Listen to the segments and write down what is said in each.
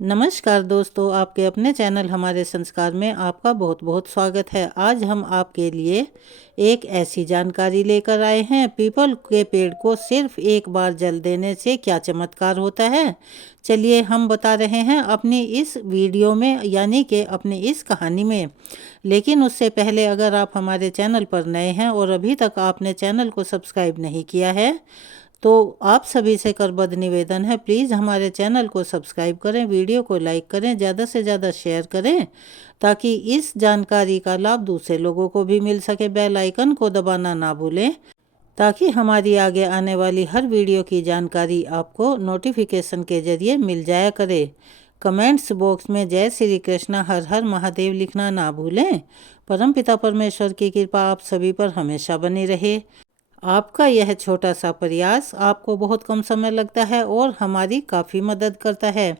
नमस्कार दोस्तों, आपके अपने चैनल हमारे संस्कार में आपका बहुत बहुत स्वागत है। आज हम आपके लिए एक ऐसी जानकारी लेकर आए हैं, पीपल के पेड़ को सिर्फ एक बार जल देने से क्या चमत्कार होता है। चलिए हम बता रहे हैं अपनी इस वीडियो में, यानी कि अपनी इस कहानी में। लेकिन उससे पहले अगर आप हमारे चैनल पर नए हैं और अभी तक आपने चैनल को सब्सक्राइब नहीं किया है तो आप सभी से करबद्ध निवेदन है, प्लीज़ हमारे चैनल को सब्सक्राइब करें, वीडियो को लाइक करें, ज़्यादा से ज़्यादा शेयर करें ताकि इस जानकारी का लाभ दूसरे लोगों को भी मिल सके। बेल आइकन को दबाना ना भूलें ताकि हमारी आगे आने वाली हर वीडियो की जानकारी आपको नोटिफिकेशन के जरिए मिल जाया करे। कमेंट्स बॉक्स में जय श्री कृष्ण हर हर महादेव लिखना ना भूलें। परमपिता परमेश्वर की कृपा आप सभी पर हमेशा बनी रहे। आपका यह छोटा सा प्रयास आपको बहुत कम समय लगता है और हमारी काफ़ी मदद करता है।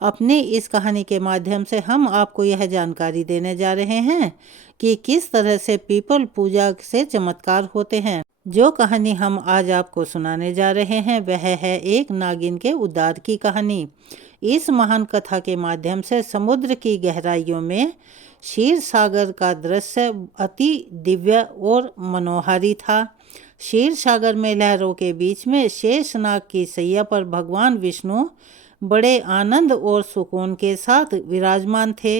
अपनी इस कहानी के माध्यम से हम आपको यह जानकारी देने जा रहे हैं कि किस तरह से पीपल पूजा से चमत्कार होते हैं। जो कहानी हम आज आपको सुनाने जा रहे हैं वह है एक नागिन के उद्धार की कहानी। इस महान कथा के माध्यम से समुद्र की गहराइयों में क्षीर सागर का दृश्य अति दिव्य और मनोहारी था। क्षीर सागर में लहरों के बीच में शेषनाग की सैया पर भगवान विष्णु बड़े आनंद और सुकून के साथ विराजमान थे।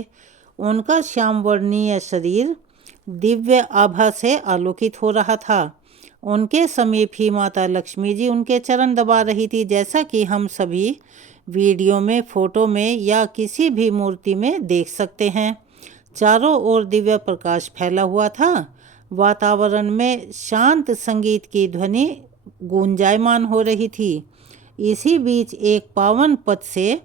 उनका श्याम वर्णीय शरीर दिव्य आभा से आलोकित हो रहा था। उनके समीप ही माता लक्ष्मी जी उनके चरण दबा रही थी, जैसा कि हम सभी वीडियो में, फोटो में या किसी भी मूर्ति में देख सकते हैं। चारों ओर दिव्य प्रकाश फैला हुआ था। वातावरण में शांत संगीत की ध्वनि गूंजायमान हो रही थी। इसी बीच एक पावन पथ से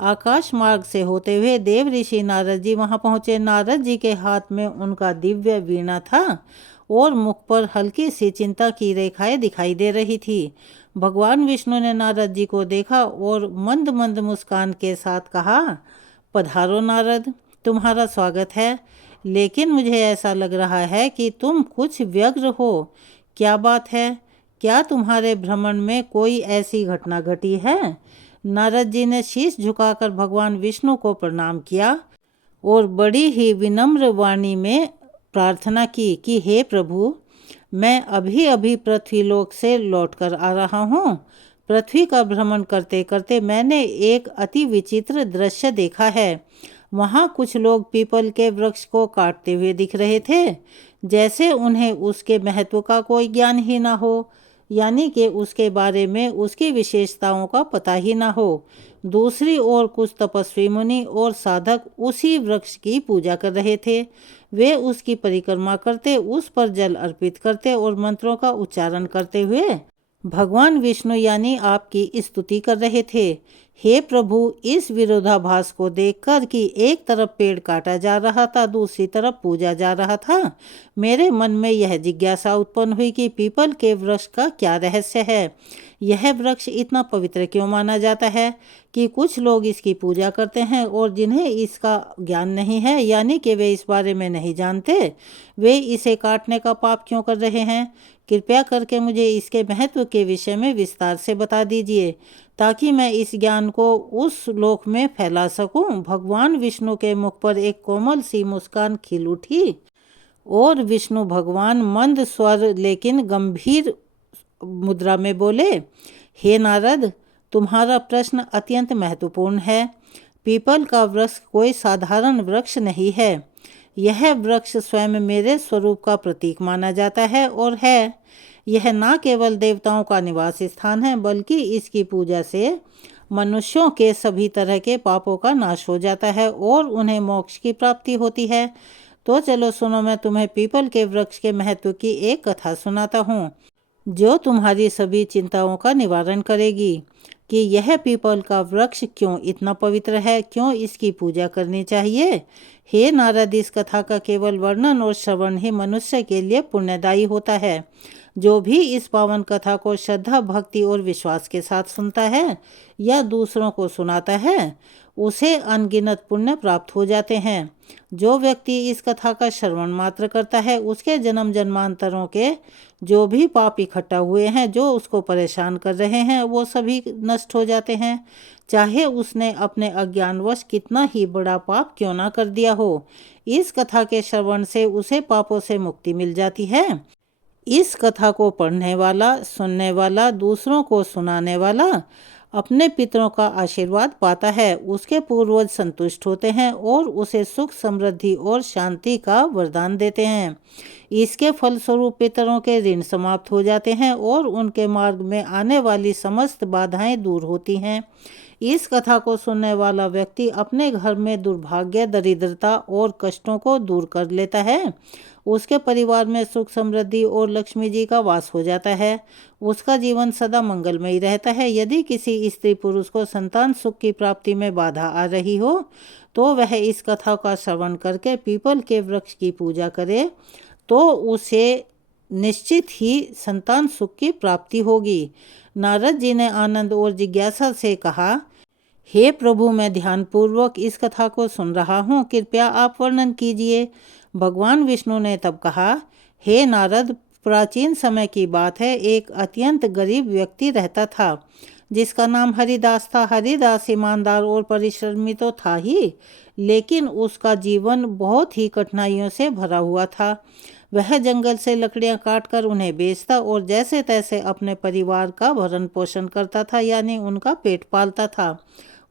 आकाश मार्ग से होते हुए देव ऋषि नारद जी वहां पहुंचे। नारद जी के हाथ में उनका दिव्य वीणा था और मुख पर हल्की सी चिंता की रेखाएं दिखाई दे रही थी। भगवान विष्णु ने नारद जी को देखा और मंद मंद मुस्कान के साथ कहा, पधारो नारद, तुम्हारा स्वागत है। लेकिन मुझे ऐसा लग रहा है कि तुम कुछ व्यग्र हो। क्या बात है? क्या तुम्हारे भ्रमण में कोई ऐसी घटना घटी है? नारद जी ने शीश झुकाकर भगवान विष्णु को प्रणाम किया और बड़ी ही विनम्र वाणी में प्रार्थना की कि हे प्रभु, मैं अभी अभी पृथ्वीलोक से लौटकर आ रहा हूँ। पृथ्वी का भ्रमण करते करते मैंने एक अति विचित्र दृश्य देखा है। वहाँ कुछ लोग पीपल के वृक्ष को काटते हुए दिख रहे थे, जैसे उन्हें उसके महत्व का कोई ज्ञान ही ना हो, यानी कि उसके बारे में उसकी विशेषताओं का पता ही ना हो। दूसरी ओर कुछ तपस्वी मुनि और साधक उसी वृक्ष की पूजा कर रहे थे। वे उसकी परिक्रमा करते, उस पर जल अर्पित करते और मंत्रों का उच्चारण करते हुए भगवान विष्णु यानी आपकी स्तुति कर रहे थे। हे प्रभु, इस विरोधाभास को देखकर कि एक तरफ पेड़ काटा जा रहा था, दूसरी तरफ पूजा जा रहा था, मेरे मन में यह जिज्ञासा उत्पन्न हुई कि पीपल के वृक्ष का क्या रहस्य है। यह वृक्ष इतना पवित्र क्यों माना जाता है कि कुछ लोग इसकी पूजा करते हैं और जिन्हें इसका ज्ञान नहीं है, यानी कि वे इस बारे में नहीं जानते, वे इसे काटने का पाप क्यों कर रहे हैं। कृपया करके मुझे इसके महत्व के विषय में विस्तार से बता दीजिए ताकि मैं इस ज्ञान को उस लोक में फैला सकूं। भगवान विष्णु के मुख पर एक कोमल सी मुस्कान खिल उठी और विष्णु भगवान मंद स्वर लेकिन गंभीर मुद्रा में बोले, हे नारद, तुम्हारा प्रश्न अत्यंत महत्वपूर्ण है। पीपल का वृक्ष कोई साधारण वृक्ष नहीं है। यह वृक्ष स्वयं मेरे स्वरूप का प्रतीक माना जाता है और है। यह न केवल देवताओं का निवास स्थान है, बल्कि इसकी पूजा से मनुष्यों के सभी तरह के पापों का नाश हो जाता है और उन्हें मोक्ष की प्राप्ति होती है। तो चलो सुनो, मैं तुम्हें पीपल के वृक्ष के महत्व की एक कथा सुनाता हूँ जो तुम्हारी सभी चिंताओं का निवारण करेगी। कि यह पीपल का वृक्ष क्यों इतना पवित्र है, क्यों इसकी पूजा करनी चाहिए। हे नारद, इस कथा का केवल वर्णन और श्रवण ही मनुष्य के लिए पुण्यदायी होता है। जो भी इस पावन कथा को श्रद्धा, भक्ति और विश्वास के साथ सुनता है या दूसरों को सुनाता है, उसे अनगिनत पुण्य प्राप्त हो जाते हैं। जो व्यक्ति इस कथा का श्रवण मात्र करता है, उसके जन्म जन्मांतरों के जो भी पाप इकट्ठा हुए हैं, जो उसको परेशान कर रहे हैं, वो सभी नष्ट हो जाते हैं। चाहे उसने अपने अज्ञानवश कितना ही बड़ा पाप क्यों ना कर दिया हो। इस कथा के श्रवण से उसे पापों से मुक्ति मिल जाती है। इस कथा को पढ़ने वाला, सुनने वाला, दूसरों को सुनाने वाला अपने पितरों का आशीर्वाद पाता है। उसके पूर्वज संतुष्ट होते हैं और उसे सुख, समृद्धि और शांति का वरदान देते हैं। इसके फलस्वरूप पितरों के ऋण समाप्त हो जाते हैं और उनके मार्ग में आने वाली समस्त बाधाएं दूर होती हैं। इस कथा को सुनने वाला व्यक्ति अपने घर में दुर्भाग्य, दरिद्रता और कष्टों को दूर कर लेता है। उसके परिवार में सुख, समृद्धि और लक्ष्मी जी का वास हो जाता है। उसका जीवन सदा मंगलमय रहता है। यदि किसी स्त्री पुरुष को संतान सुख की प्राप्ति में बाधा आ रही हो तो वह इस कथा का श्रवण करके पीपल के वृक्ष की पूजा करे तो उसे निश्चित ही संतान सुख की प्राप्ति होगी। नारद जी ने आनंद और जिज्ञासा से कहा, हे प्रभु, मैं ध्यानपूर्वक इस कथा को सुन रहा हूँ, कृपया आप वर्णन कीजिए। भगवान विष्णु ने तब कहा, हे नारद, प्राचीन समय की बात है। एक अत्यंत गरीब व्यक्ति रहता था जिसका नाम हरिदास था। हरिदास ईमानदार और परिश्रमी तो था ही, लेकिन उसका जीवन बहुत ही कठिनाइयों से भरा हुआ था। वह जंगल से लकड़ियां काटकर उन्हें बेचता और जैसे तैसे अपने परिवार का भरण पोषण करता था, यानी उनका पेट पालता था।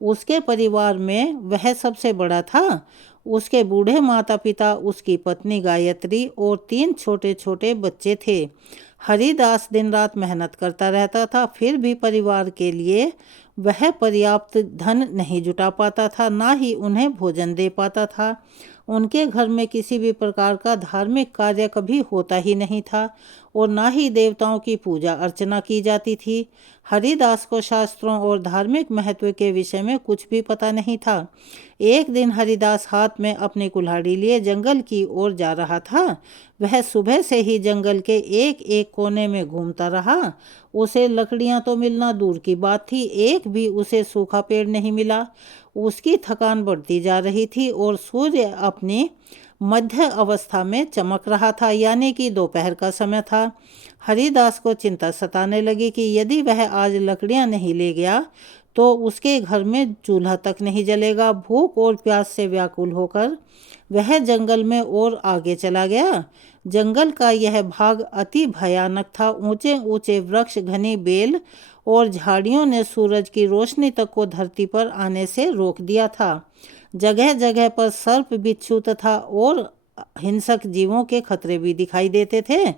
उसके परिवार में वह सबसे बड़ा था। उसके बूढ़े माता पिता, उसकी पत्नी गायत्री और 3 छोटे छोटे बच्चे थे। हरिदास दिन रात मेहनत करता रहता था, फिर भी परिवार के लिए वह पर्याप्त धन नहीं जुटा पाता था, ना ही उन्हें भोजन दे पाता था। उनके घर में किसी भी प्रकार का धार्मिक कार्य कभी होता ही नहीं था और ना ही देवताओं की पूजा अर्चना की जाती थी। हरिदास को शास्त्रों और धार्मिक महत्व के विषय में कुछ भी पता नहीं था। एक दिन हरिदास हाथ में अपनी कुल्हाड़ी लिए जंगल की ओर जा रहा था। वह सुबह से ही जंगल के एक एक कोने में घूमता रहा। उसे लकड़ियां तो मिलना दूर की बात थी, एक भी उसे सूखा पेड़ नहीं मिला। उसकी थकान बढ़ती जा रही थी और सूर्य अपनी मध्य अवस्था में चमक रहा था, यानी कि दोपहर का समय था। हरिदास को चिंता सताने लगी कि यदि वह आज लकड़ियां नहीं ले गया तो उसके घर में चूल्हा तक नहीं जलेगा। भूख और प्यास से व्याकुल होकर वह जंगल में और आगे चला गया। जंगल का यह भाग अति भयानक था। ऊंचे ऊंचे वृक्ष, घनी बेल और झाड़ियों ने सूरज की रोशनी तक को धरती पर आने से रोक दिया था। जगह जगह पर सर्प, बिच्छू तथा और हिंसक जीवों के खतरे भी दिखाई देते थे,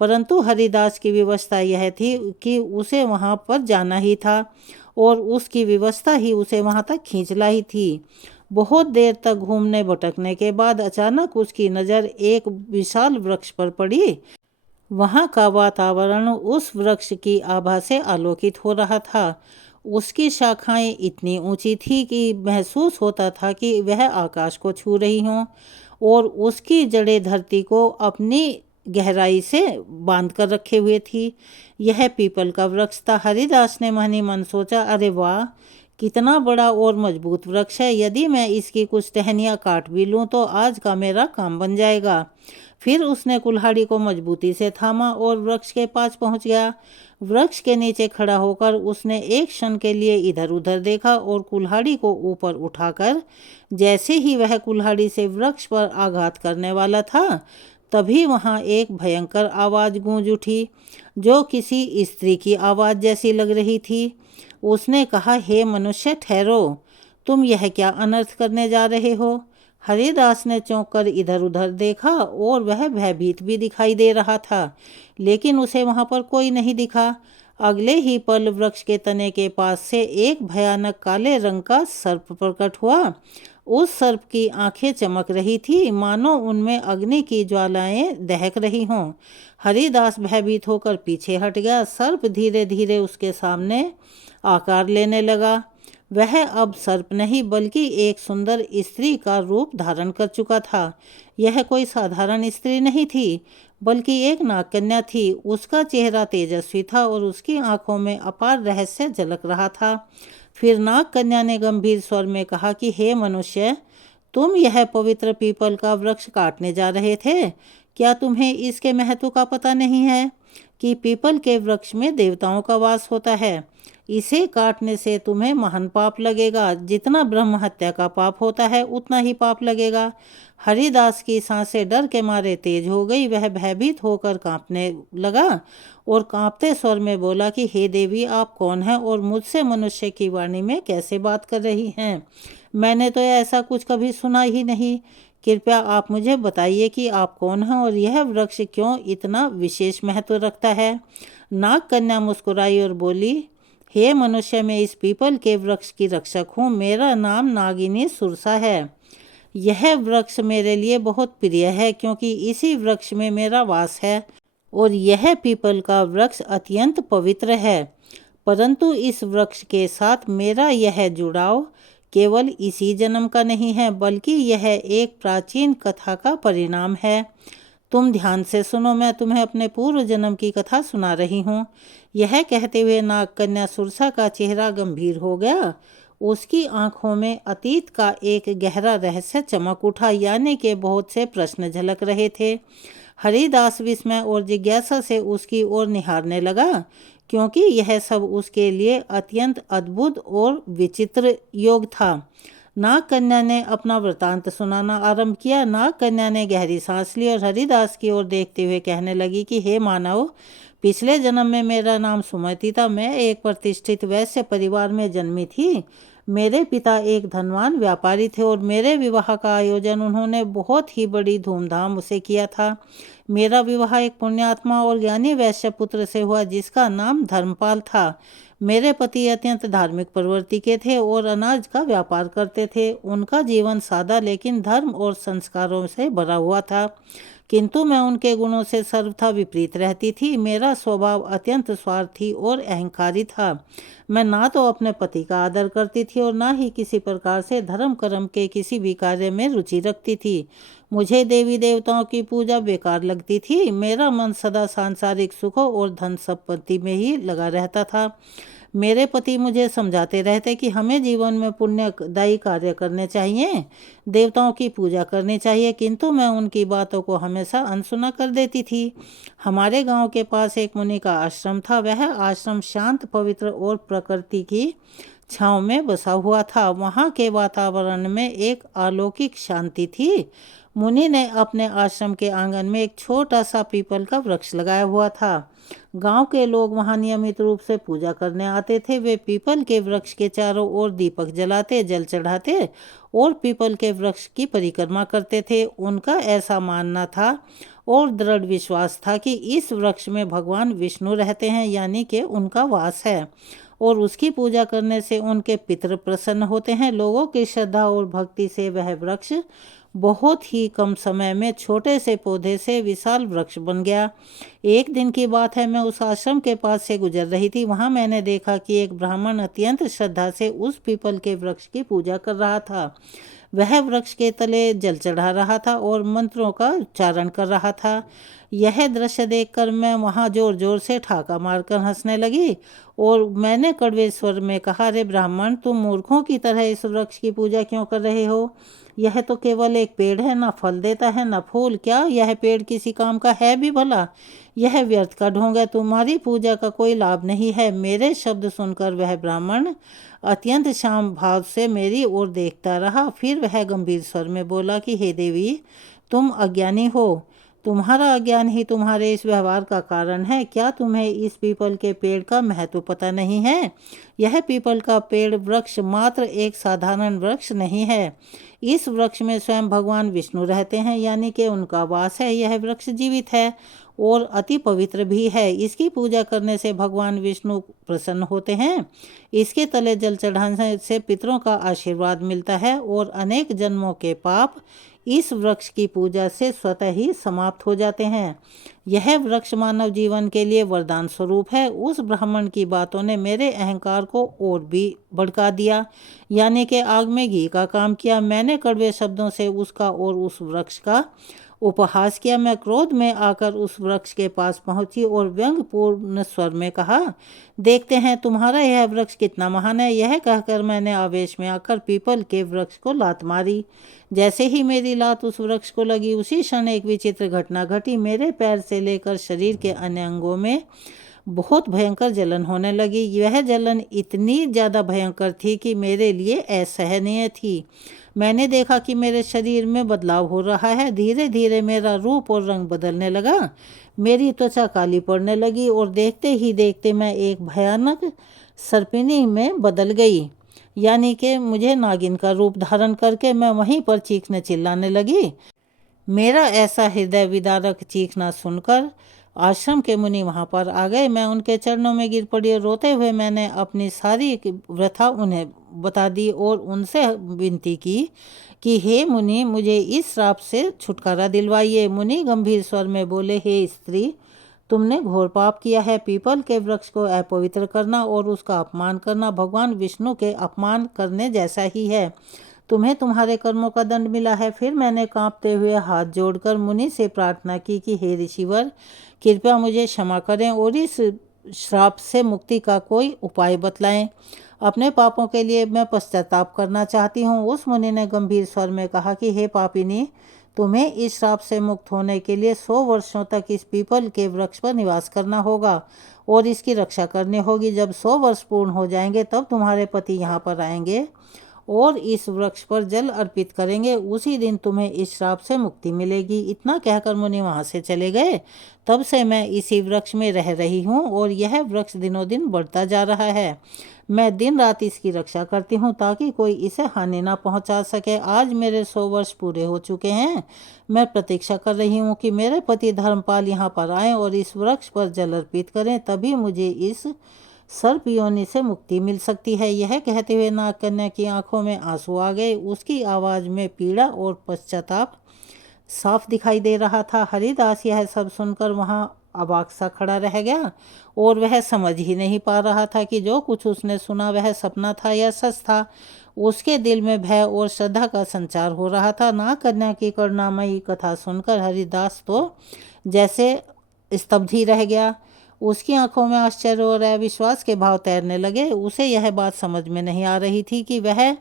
परंतु हरिदास की व्यवस्था यह थी कि उसे वहां पर जाना ही था और उसकी व्यवस्था ही उसे वहां तक खींच लाई थी। बहुत देर तक घूमने भटकने के बाद अचानक उसकी नज़र एक विशाल वृक्ष पर पड़ी। वहाँ का वातावरण उस वृक्ष की आभा से आलोकित हो रहा था। उसकी शाखाएं इतनी ऊंची थी कि महसूस होता था कि वह आकाश को छू रही हों और उसकी जड़ें धरती को अपनी गहराई से बांध कर रखे हुए थी। यह पीपल का वृक्ष था। हरिदास ने मन ही मन सोचा, अरे वाह, कितना बड़ा और मजबूत वृक्ष है। यदि मैं इसकी कुछ टहनियाँ काट भी लूँ तो आज का मेरा काम बन जाएगा। फिर उसने कुल्हाड़ी को मजबूती से थामा और वृक्ष के पास पहुंच गया। वृक्ष के नीचे खड़ा होकर उसने एक क्षण के लिए इधर उधर देखा और कुल्हाड़ी को ऊपर उठाकर जैसे ही वह कुल्हाड़ी से वृक्ष पर आघात करने वाला था, तभी वहां एक भयंकर आवाज़ गूंज उठी, जो किसी स्त्री की आवाज़ जैसी लग रही थी। उसने कहा, हे मनुष्य, ठहरो, तुम यह क्या अनर्थ करने जा रहे हो? हरिदास ने चौंक कर इधर उधर देखा और वह भयभीत भी दिखाई दे रहा था, लेकिन उसे वहां पर कोई नहीं दिखा। अगले ही पल वृक्ष के तने के पास से एक भयानक काले रंग का सर्प प्रकट हुआ। उस सर्प की आंखें चमक रही थी, मानो उनमें अग्नि की ज्वालाएं दहक रही हों। हरिदास भयभीत होकर पीछे हट गया। सर्प धीरे धीरे उसके सामने आकार लेने लगा। वह अब सर्प नहीं बल्कि एक सुंदर स्त्री का रूप धारण कर चुका था। यह कोई साधारण स्त्री नहीं थी, बल्कि एक नागकन्या थी। उसका चेहरा तेजस्वी था और उसकी आंखों में अपार रहस्य झलक रहा था। फिर नागकन्या ने गंभीर स्वर में कहा कि हे मनुष्य, तुम यह पवित्र पीपल का वृक्ष काटने जा रहे थे। क्या तुम्हें इसके महत्व का पता नहीं है कि पीपल के वृक्ष में देवताओं का वास होता है? इसे काटने से तुम्हें महान पाप लगेगा। जितना ब्रह्म हत्या का पाप होता है उतना ही पाप लगेगा। हरिदास की सांसें डर के मारे तेज हो गई। वह भयभीत होकर कांपने लगा और कांपते स्वर में बोला कि हे देवी, आप कौन हैं और मुझसे मनुष्य की वाणी में कैसे बात कर रही हैं? मैंने तो ऐसा कुछ कभी सुना ही नहीं। कृपया आप मुझे बताइए कि आप कौन हैं और यह वृक्ष क्यों इतना विशेष महत्व रखता है। नाग कन्या मुस्कुराई और बोली, हे मनुष्य, मैं इस पीपल के वृक्ष की रक्षक हूँ। मेरा नाम नागिनी सुरसा है। यह वृक्ष मेरे लिए बहुत प्रिय है क्योंकि इसी वृक्ष में मेरा वास है और यह पीपल का वृक्ष अत्यंत पवित्र है। परंतु इस वृक्ष के साथ मेरा यह जुड़ाव केवल इसी जन्म का नहीं है, बल्कि यह एक प्राचीन कथा का परिणाम है। तुम ध्यान से सुनो, मैं तुम्हें अपने पूर्व जन्म की कथा सुना रही हूँ। यह कहते हुए नाग कन्या सुरसा का चेहरा गंभीर हो गया। उसकी आंखों में अतीत का एक गहरा रहस्य चमक उठा, यानी कि बहुत से प्रश्न झलक रहे थे। हरिदास विस्मय और जिज्ञासा से उसकी ओर निहारने लगा, क्योंकि यह सब उसके लिए अत्यंत अद्भुत और विचित्र योग था। नाग कन्या ने अपना वृतांत सुनाना आरंभ किया। नाग कन्या ने गहरी सांस ली और हरिदास की ओर देखते हुए कहने लगी कि हे मानव, पिछले जन्म में मेरा नाम सुमति था। मैं एक प्रतिष्ठित वैश्य परिवार में जन्मी थी। मेरे पिता एक धनवान व्यापारी थे और मेरे विवाह का आयोजन उन्होंने बहुत ही बड़ी धूमधाम से किया था। मेरा विवाह एक पुण्यात्मा और ज्ञानी वैश्य पुत्र से हुआ जिसका नाम धर्मपाल था। मेरे पति अत्यंत धार्मिक प्रवृत्ति के थे और अनाज का व्यापार करते थे। उनका जीवन सादा लेकिन धर्म और संस्कारों से भरा हुआ था, किंतु मैं उनके गुणों से सर्वथा विपरीत रहती थी। मेरा स्वभाव अत्यंत स्वार्थी और अहंकारी था। मैं ना तो अपने पति का आदर करती थी और ना ही किसी प्रकार से धर्म कर्म के किसी भी कार्य में रुचि रखती थी। मुझे देवी देवताओं की पूजा बेकार लगती थी। मेरा मन सदा सांसारिक सुखों और धन संपत्ति में ही लगा रहता था। मेरे पति मुझे समझाते रहते कि हमें जीवन में पुण्यदायी कार्य करने चाहिए, देवताओं की पूजा करनी चाहिए, किंतु मैं उनकी बातों को हमेशा अनसुना कर देती थी। हमारे गांव के पास एक मुनि का आश्रम था। वह आश्रम शांत, पवित्र और प्रकृति की छांव में बसा हुआ था। वहाँ के वातावरण में एक अलौकिक शांति थी। मुनि ने अपने आश्रम के आंगन में एक छोटा सा पीपल का वृक्ष लगाया हुआ था। गांव के लोग वहां नियमित रूप से पूजा करने आते थे। वे पीपल के वृक्ष के चारों ओर दीपक जलाते, जल चढ़ाते और पीपल के वृक्ष की परिक्रमा करते थे। उनका ऐसा मानना था और दृढ़ विश्वास था कि इस वृक्ष में भगवान विष्णु रहते हैं, यानी कि उनका वास है और उसकी पूजा करने से उनके पितृ प्रसन्न होते हैं। लोगों की श्रद्धा और भक्ति से वह वृक्ष बहुत ही कम समय में छोटे से पौधे से विशाल वृक्ष बन गया। एक दिन की बात है, मैं उस आश्रम के पास से गुजर रही थी। वहां मैंने देखा कि एक ब्राह्मण अत्यंत श्रद्धा से उस पीपल के वृक्ष की पूजा कर रहा था। वह वृक्ष के तले जल चढ़ा रहा था और मंत्रों का उच्चारण कर रहा था। यह दृश्य देखकर मैं वहां जोर जोर से ठाका मारकर हंसने लगी और मैंने कड़वे स्वर में कहा, अरे ब्राह्मण, तुम मूर्खों की तरह इस वृक्ष की पूजा क्यों कर रहे हो? यह तो केवल एक पेड़ है, ना फल देता है ना फूल। क्या यह पेड़ किसी काम का है भी भला? यह व्यर्थ का ढोंग है। तुम्हारी पूजा का कोई लाभ नहीं है। मेरे शब्द सुनकर वह ब्राह्मण अत्यंत शांत भाव से मेरी ओर देखता रहा। फिर वह गंभीर स्वर में बोला कि हे देवी, तुम अज्ञानी हो। तुम्हारा अज्ञान ही तुम्हारे इस व्यवहार का कारण है। क्या तुम्हें इस पीपल के पेड़ का महत्व पता नहीं है? यह पीपल का पेड़ वृक्ष मात्र एक साधारण वृक्ष नहीं है। इस वृक्ष में स्वयं भगवान विष्णु रहते हैं, यानी कि उनका वास है। यह वृक्ष जीवित है और अति पवित्र भी है। इसकी पूजा करने से भगवान विष्णु प्रसन्न होते हैं। इसके तले जल चढ़ाने से पितरों का आशीर्वाद मिलता है और अनेक जन्मों के पाप इस वृक्ष की पूजा से स्वतः ही समाप्त हो जाते हैं। यह वृक्ष मानव जीवन के लिए वरदान स्वरूप है। उस ब्राह्मण की बातों ने मेरे अहंकार को और भी भड़का दिया, यानी कि आग में घी का काम किया। मैंने कड़वे शब्दों से उसका और उस वृक्ष का उपहास किया। मैं क्रोध में आकर उस वृक्ष के पास पहुंची और व्यंग्यपूर्ण स्वर में कहा, देखते हैं तुम्हारा यह वृक्ष कितना महान है। यह कहकर मैंने आवेश में आकर पीपल के वृक्ष को लात मारी। जैसे ही मेरी लात उस वृक्ष को लगी, उसी क्षण एक विचित्र घटना घटी। मेरे पैर से लेकर शरीर के अन्य अंगों में बहुत भयंकर जलन होने लगी। यह जलन इतनी ज़्यादा भयंकर थी कि मेरे लिए असहनीय थी। मैंने देखा कि मेरे शरीर में बदलाव हो रहा है। धीरे धीरे मेरा रूप और रंग बदलने लगा। मेरी त्वचा काली पड़ने लगी और देखते ही देखते मैं एक भयानक सर्पिनी में बदल गई। यानी कि मुझे नागिन का रूप धारण करके मैं वहीं पर चीखने चिल्लाने लगी। मेरा ऐसा हृदय विदारक चीखना सुनकर आश्रम के मुनि वहां पर आ गए। मैं उनके चरणों में गिर पड़ी और रोते हुए मैंने अपनी सारी व्यथा उन्हें बता दी और उनसे विनती की कि हे मुनि, मुझे इस श्राप से छुटकारा दिलवाइए। मुनि गंभीर स्वर में बोले, हे स्त्री, तुमने घोर पाप किया है। पीपल के वृक्ष को अपवित्र करना और उसका अपमान करना भगवान विष्णु के अपमान करने जैसा ही है। तुम्हें तुम्हारे कर्मों का दंड मिला है। फिर मैंने कांपते हुए हाथ जोड़कर मुनि से प्रार्थना की कि हे ऋषिवर, कृपया मुझे क्षमा करें और इस श्राप से मुक्ति का कोई उपाय बतलाएं। अपने पापों के लिए मैं पश्चाताप करना चाहती हूँ। उस मुनि ने गंभीर स्वर में कहा कि हे पापिनी, तुम्हें इस श्राप से मुक्त होने के लिए 100 वर्षों तक इस पीपल के वृक्ष पर निवास करना होगा और इसकी रक्षा करनी होगी। जब 100 वर्ष पूर्ण हो जाएंगे तब तुम्हारे पति यहाँ पर आएंगे और इस वृक्ष पर जल अर्पित करेंगे। उसी दिन तुम्हें इस श्राप से मुक्ति मिलेगी। इतना कहकर मुनि वहां से चले गए। तब से मैं इसी वृक्ष में रह रही हूँ और यह वृक्ष दिनों दिन बढ़ता जा रहा है। मैं दिन रात इसकी रक्षा करती हूँ ताकि कोई इसे हानि ना पहुँचा सके। आज मेरे 100 वर्ष पूरे हो चुके हैं। मैं प्रतीक्षा कर रही हूँ कि मेरे पति धर्मपाल यहाँ पर आएं और इस वृक्ष पर जल अर्पित करें, तभी मुझे इस सर्प योनि से मुक्ति मिल सकती है। यह कहते हुए नागकन्या की आंखों में आंसू आ गए। उसकी आवाज में पीड़ा और पश्चाताप साफ दिखाई दे रहा था। हरिदास यह सब सुनकर वहां अवाक सा खड़ा रह गया और वह समझ ही नहीं पा रहा था कि जो कुछ उसने सुना वह सपना था या सच था। उसके दिल में भय और श्रद्धा का संचार हो रहा था। नागकन्या की करुणामयी कथा सुनकर हरिदास तो जैसे स्तब्ध ही रह गया। उसकी आंखों में आश्चर्य और अविश्वास के भाव तैरने लगे। उसे यह बात समझ में नहीं आ रही थी कि वह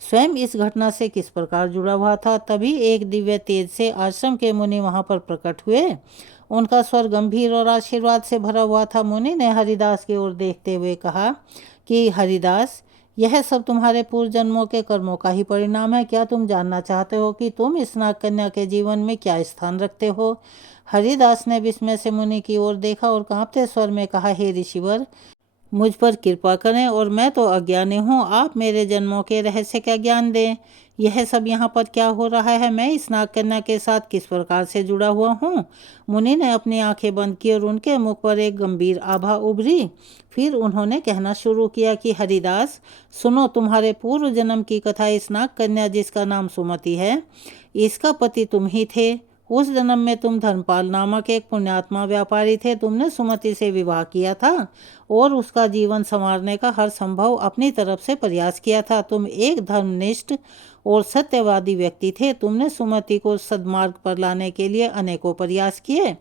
स्वयं इस घटना से किस प्रकार जुड़ा हुआ था। तभी एक दिव्य तेज से आश्रम के मुनि वहां पर प्रकट हुए। उनका स्वर गंभीर और आशीर्वाद से भरा हुआ था। मुनि ने हरिदास की ओर देखते हुए कहा कि हरिदास, यह सब तुम्हारे पूर्व जन्मों के कर्मों का ही परिणाम है। क्या तुम जानना चाहते हो कि तुम इस नागकन्या के जीवन में क्या स्थान रखते हो? हरिदास ने विस्मय से मुनि की ओर देखा और कांपते स्वर में कहा, हे ऋषिवर, मुझ पर कृपा करें और मैं तो अज्ञानी हूँ। आप मेरे जन्मों के रहस्य का ज्ञान दें। यह सब यहाँ पर क्या हो रहा है? मैं इस नागकन्या के साथ किस प्रकार से जुड़ा हुआ हूँ? मुनि ने अपनी आंखें बंद की और उनके मुख पर एक गंभीर आभा उभरी। फिर उन्होंने कहना शुरू किया कि हरिदास, सुनो, तुम्हारे पूर्व जन्म की कथा। इस नागकन्या जिसका नाम सुमति है, इसका पति तुम ही थे। उस जन्म में तुम धर्मपाल नामक एक पुण्यात्मा व्यापारी थे। तुमने सुमति से विवाह किया था और उसका जीवन संवारने का हर संभव अपनी तरफ से प्रयास किया था। तुम एक धर्मनिष्ठ और सत्यवादी व्यक्ति थे। तुमने सुमति को सद्मार्ग पर लाने के लिए अनेकों प्रयास किए,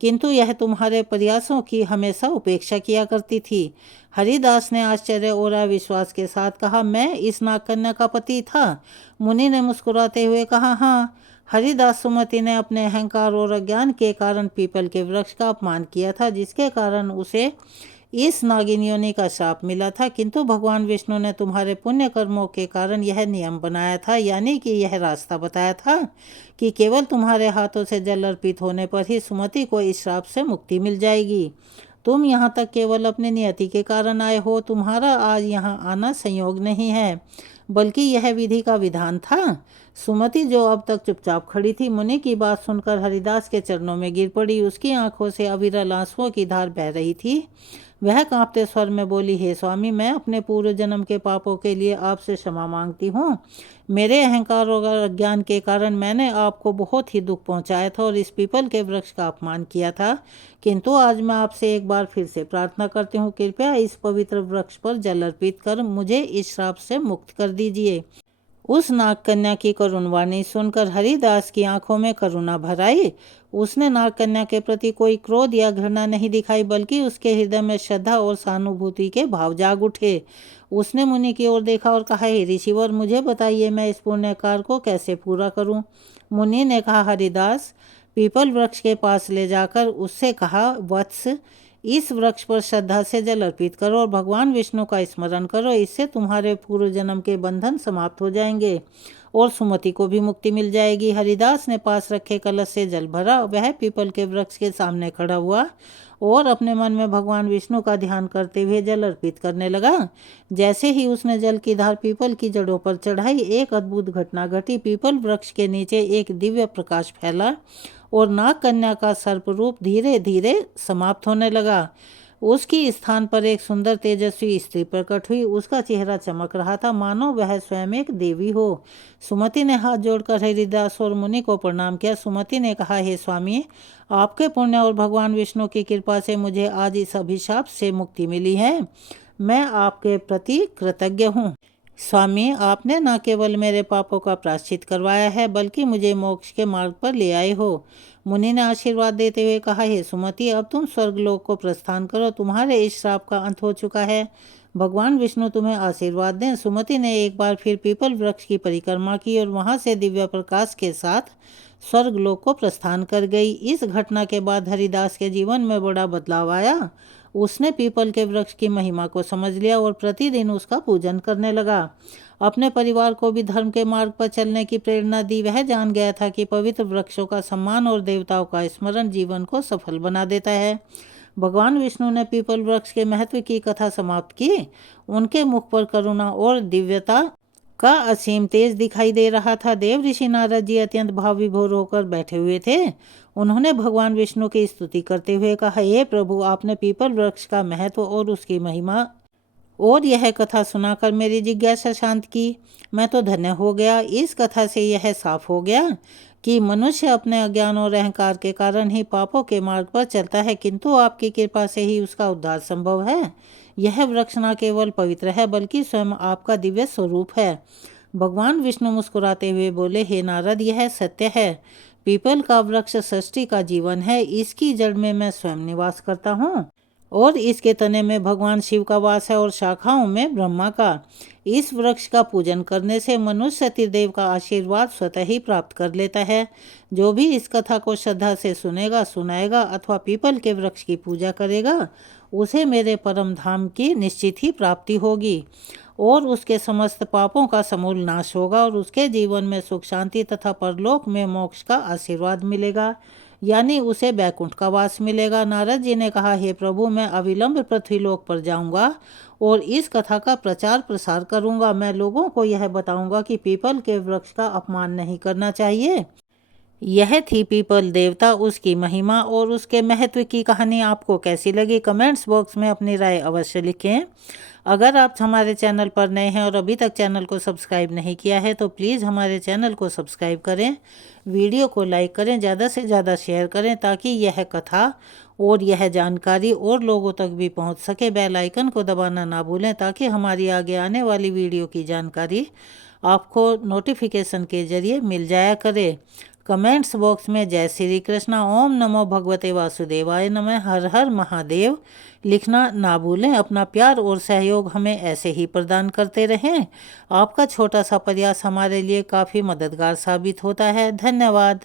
किंतु यह तुम्हारे प्रयासों की हमेशा उपेक्षा किया करती थी। हरिदास ने आश्चर्य और अविश्वास के साथ कहा, मैं इस नागकन्या का पति था? मुनि ने मुस्कुराते हुए कहा, हाँ। हरिदास, सुमति ने अपने अहंकार और अज्ञान के कारण पीपल के वृक्ष का अपमान किया था, जिसके कारण उसे इस नागिन योनि का श्राप मिला था। किंतु भगवान विष्णु ने तुम्हारे पुण्य कर्मों के कारण यह नियम बनाया था, यानी कि यह रास्ता बताया था कि केवल तुम्हारे हाथों से जल अर्पित होने पर ही सुमति को इस श्राप से मुक्ति मिल जाएगी। तुम यहाँ तक केवल अपनी नियति के कारण आए हो। तुम्हारा आज यहाँ आना संयोग नहीं है, बल्कि यह विधि का विधान था। सुमति, जो अब तक चुपचाप खड़ी थी, मुनि की बात सुनकर हरिदास के चरणों में गिर पड़ी। उसकी आंखों से अविरल आंसुओं की धार बह रही थी। वह कांपते स्वर में बोली, हे स्वामी, मैं अपने पूर्व जन्म के पापों के लिए आपसे क्षमा मांगती हूँ। मेरे अहंकार और अज्ञान के कारण मैंने आपको बहुत ही दुख पहुँचाया था और इस पीपल के वृक्ष का अपमान किया था। किंतु आज मैं आपसे एक बार फिर से प्रार्थना करती हूँ, कृपया इस पवित्र वृक्ष पर जल अर्पित कर मुझे इस श्राप से मुक्त कर दीजिए। उस नागकन्या की करुण वाणी सुनकर हरिदास की आंखों में करुणा भर आई। उसने नागकन्या के प्रति कोई क्रोध या घृणा नहीं दिखाई, बल्कि उसके हृदय में श्रद्धा और सहानुभूति के भाव जाग उठे। उसने मुनि की ओर देखा और कहा, हे ऋषिवर, मुझे बताइए, मैं इस पुण्य कार्य को कैसे पूरा करूं? मुनि ने कहा, हरिदास, पीपल वृक्ष के पास ले जाकर उससे कहा, वत्स, इस वृक्ष पर श्रद्धा से जल अर्पित करो और भगवान विष्णु का स्मरण करो। इससे तुम्हारे पूर्व जन्म के बंधन समाप्त हो जाएंगे और सुमति को भी मुक्ति मिल जाएगी। हरिदास ने पास रखे कलश से जल भरा। वह पीपल के वृक्ष के सामने खड़ा हुआ और अपने मन में भगवान विष्णु का ध्यान करते हुए जल अर्पित करने लगा। जैसे ही उसने जल की धार पीपल की जड़ों पर चढ़ाई, एक अद्भुत घटना घटी। पीपल वृक्ष के नीचे एक दिव्य प्रकाश फैला और नाग कन्या का सर्प रूप धीरे धीरे समाप्त होने लगा। उसकी स्थान पर एक सुंदर तेजस्वी स्त्री प्रकट हुई। उसका चेहरा चमक रहा था, मानो वह स्वयं एक देवी हो। सुमति ने हाथ जोड़कर हरिदास और मुनि को प्रणाम किया। सुमति ने कहा, हे स्वामी, आपके पुण्य और भगवान विष्णु की कृपा से मुझे आज इस अभिशाप से मुक्ति मिली है। मैं आपके प्रति कृतज्ञ हूँ। स्वामी, आपने न केवल मेरे पापों का प्रायश्चित करवाया है, बल्कि मुझे मोक्ष के मार्ग पर ले आए हो। मुनि ने आशीर्वाद देते हुए कहा, हे सुमति, अब तुम स्वर्गलोक को प्रस्थान करो। तुम्हारे इस श्राप का अंत हो चुका है। भगवान विष्णु तुम्हें आशीर्वाद दें। सुमति ने एक बार फिर पीपल वृक्ष की परिक्रमा की और वहां से दिव्य प्रकाश के साथ स्वर्गलोक को प्रस्थान कर गई। इस घटना के बाद हरिदास के जीवन में बड़ा बदलाव आया। उसने पीपल के वृक्ष की महिमा को समझ लिया और प्रतिदिन उसका पूजन करने लगा। अपने परिवार को भी धर्म के मार्ग पर चलने की प्रेरणा दी। वह जान गया था कि पवित्र वृक्षों का सम्मान और देवताओं का स्मरण जीवन को सफल बना देता है। भगवान विष्णु ने पीपल वृक्ष के महत्व की कथा समाप्त की। उनके मुख पर करुणा और दिव्यता का असीम तेज दिखाई दे रहा था। देव ऋषि नारद जी अत्यंत भाव विभोर होकर बैठे हुए थे। उन्होंने भगवान विष्णु की स्तुति करते हुए कहा, हे प्रभु, आपने पीपल वृक्ष का महत्व और उसकी महिमा और यह कथा सुनाकर मेरी जिज्ञासा शांत की। मैं तो धन्य हो गया। इस कथा से यह साफ हो गया कि मनुष्य अपने अज्ञान और अहंकार के कारण ही पापों के मार्ग पर चलता है, किंतु आपकी कृपा से ही उसका उद्धार संभव है। यह वृक्ष न केवल पवित्र है, बल्कि स्वयं आपका दिव्य स्वरूप है। भगवान विष्णु मुस्कुराते हुए बोले, हे नारद, यह सत्य है। पीपल का वृक्ष सृष्टि का जीवन है। इसकी जड़ में मैं स्वयं निवास करता हूँ और इसके तने में भगवान शिव का वास है और शाखाओं में ब्रह्मा का। इस वृक्ष का पूजन करने से मनुष्य सतीदेव का आशीर्वाद स्वतः ही प्राप्त कर लेता है। जो भी इस कथा को श्रद्धा से सुनेगा, सुनाएगा अथवा पीपल के वृक्ष की पूजा करेगा, उसे मेरे परम धाम की निश्चित ही प्राप्ति होगी और उसके समस्त पापों का समूल नाश होगा और उसके जीवन में सुख शांति तथा परलोक में मोक्ष का आशीर्वाद मिलेगा, यानी उसे बैकुंठ का वास मिलेगा। नारद जी ने कहा, हे प्रभु, मैं अविलंब पृथ्वीलोक पर जाऊंगा और इस कथा का प्रचार प्रसार करूंगा। मैं लोगों को यह बताऊंगा कि पीपल के वृक्ष का अपमान नहीं करना चाहिए। यह थी पीपल देवता, उसकी महिमा और उसके महत्व की कहानी। आपको कैसी लगी? कमेंट्स बॉक्स में अपनी राय अवश्य लिखें। अगर आप हमारे चैनल पर नए हैं और अभी तक चैनल को सब्सक्राइब नहीं किया है तो प्लीज़ हमारे चैनल को सब्सक्राइब करें, वीडियो को लाइक करें, ज़्यादा से ज़्यादा शेयर करें ताकि यह कथा और यह जानकारी और लोगों तक भी पहुंच सके। बेल आइकन को दबाना ना भूलें ताकि हमारी आगे आने वाली वीडियो की जानकारी आपको नोटिफिकेशन के जरिए मिल जाया करे। कमेंट्स बॉक्स में जय श्री कृष्ण, ओम नमो भगवते वासुदेवाय नमः, हर हर महादेव लिखना ना भूलें। अपना प्यार और सहयोग हमें ऐसे ही प्रदान करते रहें। आपका छोटा सा प्रयास हमारे लिए काफ़ी मददगार साबित होता है। धन्यवाद।